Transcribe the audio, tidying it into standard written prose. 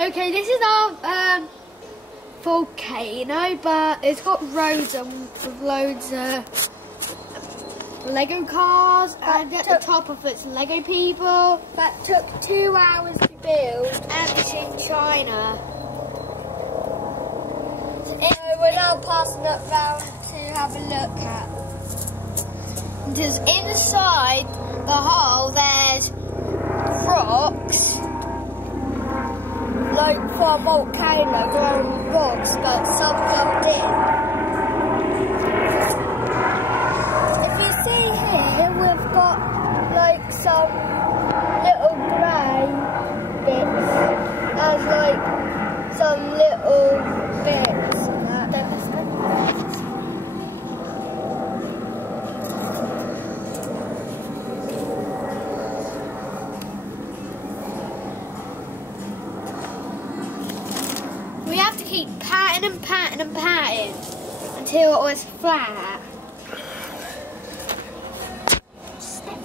Okay, this is our volcano, but it's got roads and loads of Lego cars, and at the top of it's Lego people. That took 2 hours to build. And it's in China. So we're now passing it round to have a look at. Because inside the hole there's rocks. Like for a volcano, there are rocks, but some filled in. If you see here, we've got like some little grey bits as like some little bits and that. We have to keep patting and patting and patting until it was flat.